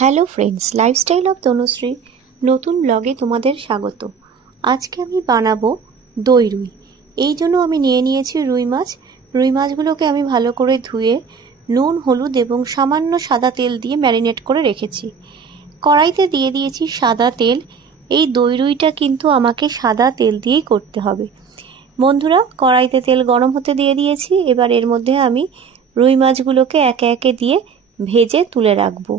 Hello friends, lifestyle of Tanushree নতুন ব্লগে তোমাদের স্বাগত। আজকে আমি বানাবো দই রুই। এই জন্য আমি নিয়ে নিয়েছি রুই মাছ। রুই মাছগুলোকে আমি ভালো করে ধুয়ে নুন, হলুদ এবং সামান্য সাদা তেল দিয়ে ম্যারিনেট করে রেখেছি। কড়াইতে দিয়ে দিয়েছি সাদা তেল। এই দই রুইটা কিন্তু আমাকে সাদা তেল দিয়েই করতে হবে। বন্ধুরা, কড়াইতে তেল গরম হতে দিয়ে দিয়েছি। এবার এর মধ্যে আমি রুই মাছগুলোকে একে একে দিয়ে ভেজে তুলে রাখবো।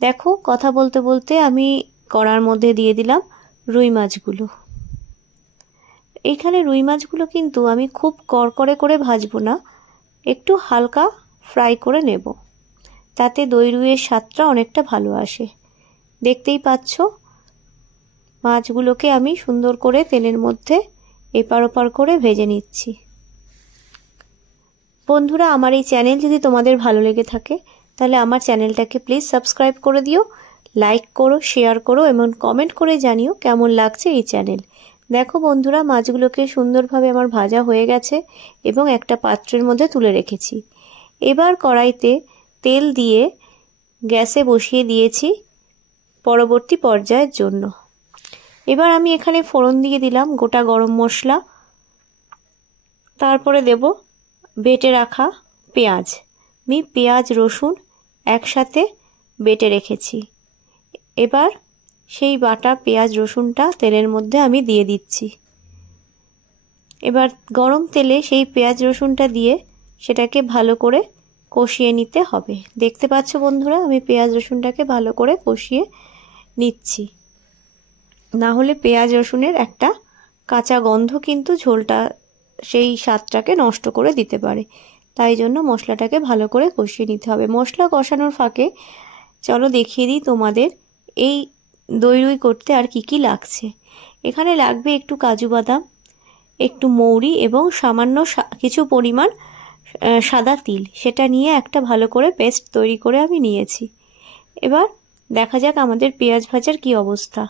দেখো, কথা বলতে বলতে আমি কড়ার মধ্যে দিয়ে দিলাম রুই মাছগুলো। এখানে রুই মাছগুলো কিন্তু আমি খুব কড়কড়ে করে ভাজবো না, একটু হালকা ফ্রাই করে নেব, তাতে দই রুইয়ের স্বাদটা অনেকটা ভালো আসে। দেখতেই পাচ্ছ, মাছগুলোকে আমি সুন্দর করে তেলের মধ্যে এপার ওপার করে ভেজে নিচ্ছি। বন্ধুরা, আমার এই চ্যানেল যদি তোমাদের ভালো লেগে থাকে তাহলে আমার চ্যানেলটাকে প্লিজ সাবস্ক্রাইব করে দিও, লাইক করো, শেয়ার করো এবং কমেন্ট করে জানিও কেমন লাগছে এই চ্যানেল। দেখো বন্ধুরা, মাছগুলোকে সুন্দরভাবে আমার ভাজা হয়ে গেছে এবং একটা পাত্রের মধ্যে তুলে রেখেছি। এবার কড়াইতে তেল দিয়ে গ্যাসে বসিয়ে দিয়েছি পরবর্তী পর্যায়ের জন্য। এবার আমি এখানে ফোড়ন দিয়ে দিলাম গোটা গরম মশলা, তারপরে দেব বেটে রাখা পেঁয়াজ। আমি পেঁয়াজ রসুন একসাথে বেটে রেখেছি। এবার সেই বাটা পেঁয়াজ রসুনটা তেলের মধ্যে আমি দিয়ে দিচ্ছি। এবার গরম তেলে সেই পেঁয়াজ রসুনটা দিয়ে সেটাকে ভালো করে কষিয়ে নিতে হবে। দেখতে পাচ্ছ বন্ধুরা, আমি পেঁয়াজ রসুনটাকে ভালো করে কষিয়ে নিচ্ছি, না হলে পেঁয়াজ রসুনের একটা কাঁচা গন্ধ কিন্তু ঝোলটা সেই স্বাদটাকে নষ্ট করে দিতে পারে। তাই জন্য মশলাটাকে ভালো করে কষিয়ে নিতে হবে। মশলা কষানোর ফাঁকে চলো দেখিয়ে দিই তোমাদের এই দই রুই করতে আর কি কি লাগছে। এখানে লাগবে একটু কাজু বাদাম, একটু মৌরি এবং সামান্য কিছু পরিমাণ সাদা তিল। সেটা নিয়ে একটা ভালো করে পেস্ট তৈরি করে আমি নিয়েছি। এবার দেখা যাক আমাদের পেঁয়াজ ভাজার কি অবস্থা।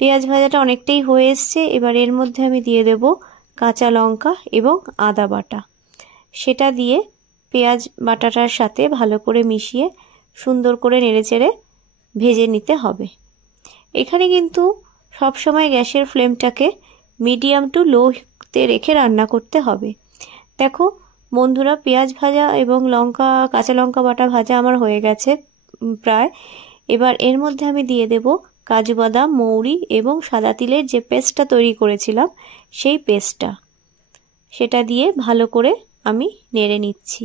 পেঁয়াজ ভাজাটা অনেকটাই হয়ে এসছে। এবার এর মধ্যে আমি দিয়ে দেব কাঁচা লঙ্কা এবং আদা বাটা। সেটা দিয়ে পেঁয়াজ বাটাটার সাথে ভালো করে মিশিয়ে সুন্দর করে নেড়েচেড়ে ভেজে নিতে হবে। এখানে কিন্তু সবসময় গ্যাসের ফ্লেমটাকে মিডিয়াম টু লোতে রেখে রান্না করতে হবে। দেখো বন্ধুরা, পেঁয়াজ ভাজা এবং কাঁচা লঙ্কা বাটা ভাজা আমার হয়ে গেছে প্রায়। এবার এর মধ্যে আমি দিয়ে দেব কাজু বাদাম, মৌরি এবং সাদা তিলের যে পেস্টটা তৈরি করেছিলাম সেই পেস্টটা। সেটা দিয়ে ভালো করে আমি নেড়ে নিচ্ছি।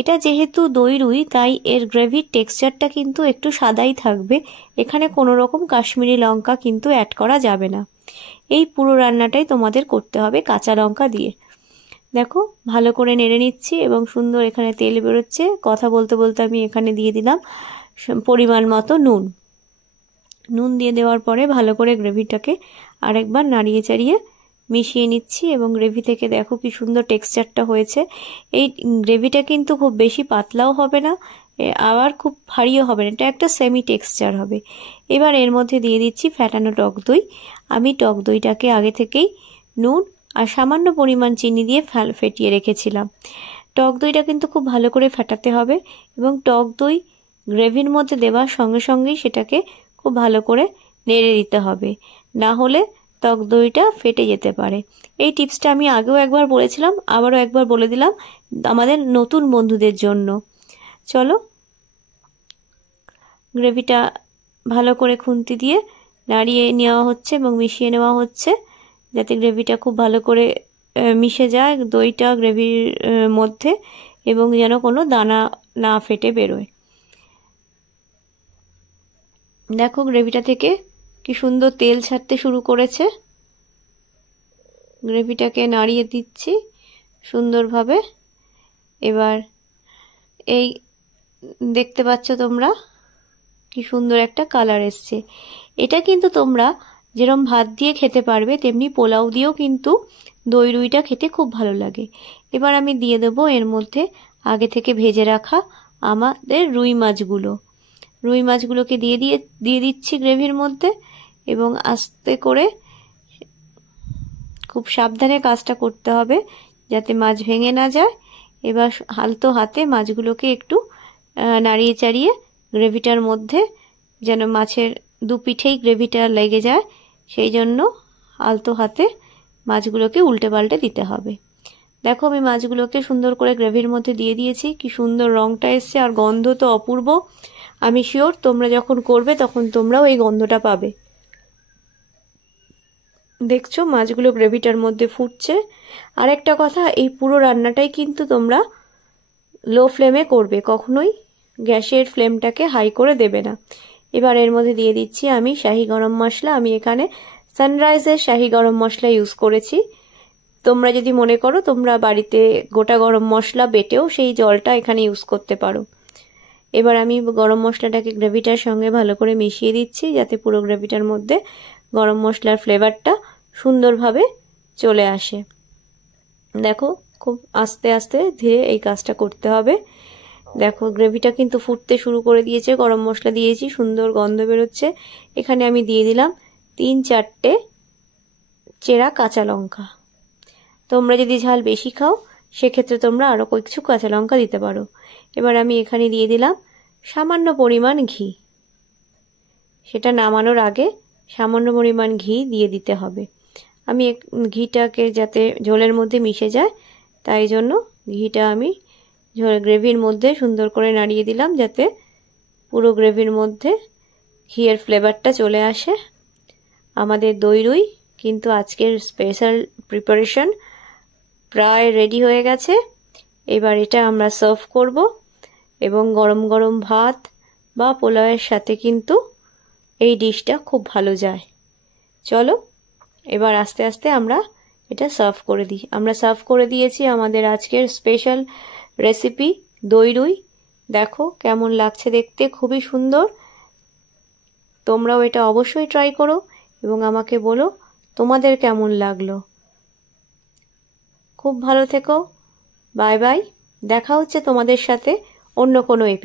এটা যেহেতু দই রুই, তাই এর গ্রেভির টেক্সচারটা কিন্তু একটু সাদাই থাকবে। এখানে কোনো রকম কাশ্মীরি লঙ্কা কিন্তু অ্যাড করা যাবে না। এই পুরো রান্নাটাই তোমাদের করতে হবে কাঁচা লঙ্কা দিয়ে। দেখো, ভালো করে নেড়ে নিচ্ছি এবং সুন্দর এখানে তেল বেরোচ্ছে। কথা বলতে বলতে আমি এখানে দিয়ে দিলাম পরিমাণ মতো নুন দিয়ে দেওয়ার পরে ভালো করে গ্রেভিটাকে আরেকবার নাড়িয়ে চাড়িয়ে মিশিয়ে নিচ্ছি এবং গ্রেভি থেকে দেখো কি সুন্দর টেক্সচারটা হয়েছে। এই গ্রেভিটা কিন্তু খুব বেশি পাতলাও হবে না, আবার খুব ভারীও হবে না, এটা একটা সেমি টেক্সচার হবে। এবার এর মধ্যে দিয়ে দিচ্ছি ফ্যাটানো টক দই। আমি টক দইটাকে আগে থেকেই নুন আর সামান্য পরিমাণ চিনি দিয়ে ফেটিয়ে রেখেছিলাম। টক দইটা কিন্তু খুব ভালো করে ফেটাতে হবে এবং টক দই গ্রেভির মধ্যে দেওয়ার সঙ্গে সঙ্গেই সেটাকে খুব ভালো করে নেড়ে দিতে হবে, না হলে টক দইটা ফেটে যেতে পারে। এই টিপসটা আমি আগেও একবার বলেছিলাম, আবারও একবার বলে দিলাম আমাদের নতুন বন্ধুদের জন্য। চলো, গ্রেভিটা ভালো করে খুন্তি দিয়ে নাড়িয়ে নেওয়া হচ্ছে এবং মিশিয়ে নেওয়া হচ্ছে, যাতে গ্রেভিটা খুব ভালো করে মিশে যায় দইটা গ্রেভির মধ্যে এবং যেন কোনো দানা না ফেটে বেরোয়। দেখো, গ্রেভিটা থেকে কি সুন্দর তেল ছাড়তে শুরু করেছে। গ্রেভিটাকে নাড়িয়ে দিচ্ছি সুন্দরভাবে। এবার এই দেখতে পাচ্ছ তোমরা কি সুন্দর একটা কালার এসছে। এটা কিন্তু তোমরা যেরকম ভাত দিয়ে খেতে পারবে, তেমনি পোলাও দিয়েও কিন্তু দই রুইটা খেতে খুব ভালো লাগে। এবার আমি দিয়ে দেবো এর মধ্যে আগে থেকে ভেজে রাখা আমাদের রুই মাছগুলোকে দিয়ে দিচ্ছি গ্রেভির মধ্যে এবং আস্তে করে খুব সাবধানে কাজটা করতে হবে যাতে মাছ ভেঙে না যায়। এবার আলতো হাতে মাছগুলোকে একটু নাড়িয়ে চাড়িয়ে গ্রেভিটার মধ্যে যেন মাছের দু পিঠেই গ্রেভিটা লেগে যায়, সেই জন্য আলতো হাতে মাছগুলোকে উল্টে পাল্টে দিতে হবে। দেখো আমি মাছগুলোকে সুন্দর করে গ্রেভির মধ্যে দিয়ে দিয়েছি, কি সুন্দর রংটা এসছে, আর গন্ধ তো অপূর্ব। আমি শিওর তোমরা যখন করবে তখন তোমরাও এই গন্ধটা পাবে। দেখছো মাছগুলো গ্রেভিটার মধ্যে ফুটছে। আর একটা কথা, এই পুরো রান্নাটাই কিন্তু তোমরা লো ফ্লেমে করবে, কখনোই গ্যাসের ফ্লেমটাকে হাই করে দেবে না। এবার এর মধ্যে দিয়ে দিচ্ছি আমি শাহি গরম মশলা। আমি এখানে সানরাইজের শাহি গরম মশলা ইউজ করেছি। তোমরা যদি মনে করো তোমরা বাড়িতে গোটা গরম মশলা বেটেও সেই জলটা এখানে ইউজ করতে পারো। এবার আমি গরম মশলাটাকে গ্রেভিটার সঙ্গে ভালো করে মিশিয়ে দিচ্ছি, যাতে পুরো গ্রেভিটার মধ্যে গরম মশলার ফ্লেভারটা সুন্দরভাবে চলে আসে। দেখো খুব আস্তে আস্তে ধীরে এই কাজটা করতে হবে। দেখো গ্রেভিটা কিন্তু ফুটতে শুরু করে দিয়েছে, গরম মশলা দিয়েছি, সুন্দর গন্ধ বেরোচ্ছে। এখানে আমি দিয়ে দিলাম 3-4টে চেরা কাঁচা লঙ্কা। তোমরা যদি ঝাল বেশি খাও সেক্ষেত্রে তোমরা আরও কিছু কাঁচা লঙ্কা দিতে পারো। এবার আমি এখানে দিয়ে দিলাম সামান্য পরিমাণ ঘি। সেটা নামানোর আগে সামান্য পরিমাণ ঘি দিয়ে দিতে হবে। আমি ঘিটাকে যাতে ঝোলের মধ্যে মিশে যায় তাই জন্য ঘিটা আমি গ্রেভির মধ্যে সুন্দর করে নাড়িয়ে দিলাম, যাতে পুরো গ্রেভির মধ্যে ঘিয়ের ফ্লেভারটা চলে আসে। আমাদের দই রুই কিন্তু আজকের স্পেশাল প্রিপারেশন প্রায় রেডি হয়ে গেছে। এবার এটা আমরা সার্ভ করব, এবং গরম গরম ভাত বা পোলাওয়ের সাথে কিন্তু এই ডিশটা খুব ভালো যায়। চলো এবার আস্তে আস্তে আমরা এটা সার্ভ করে দিই। আমরা সার্ভ করে দিয়েছি আমাদের আজকের স্পেশাল রেসিপি দই রুই। দেখো কেমন লাগছে দেখতে, খুবই সুন্দর। তোমরাও এটা অবশ্যই ট্রাই করো এবং আমাকে বলো তোমাদের কেমন লাগলো। খুব ভালো থেকো, বাই বাই। দেখা হচ্ছে তোমাদের সাথে অন্য কোনো এপিসোড।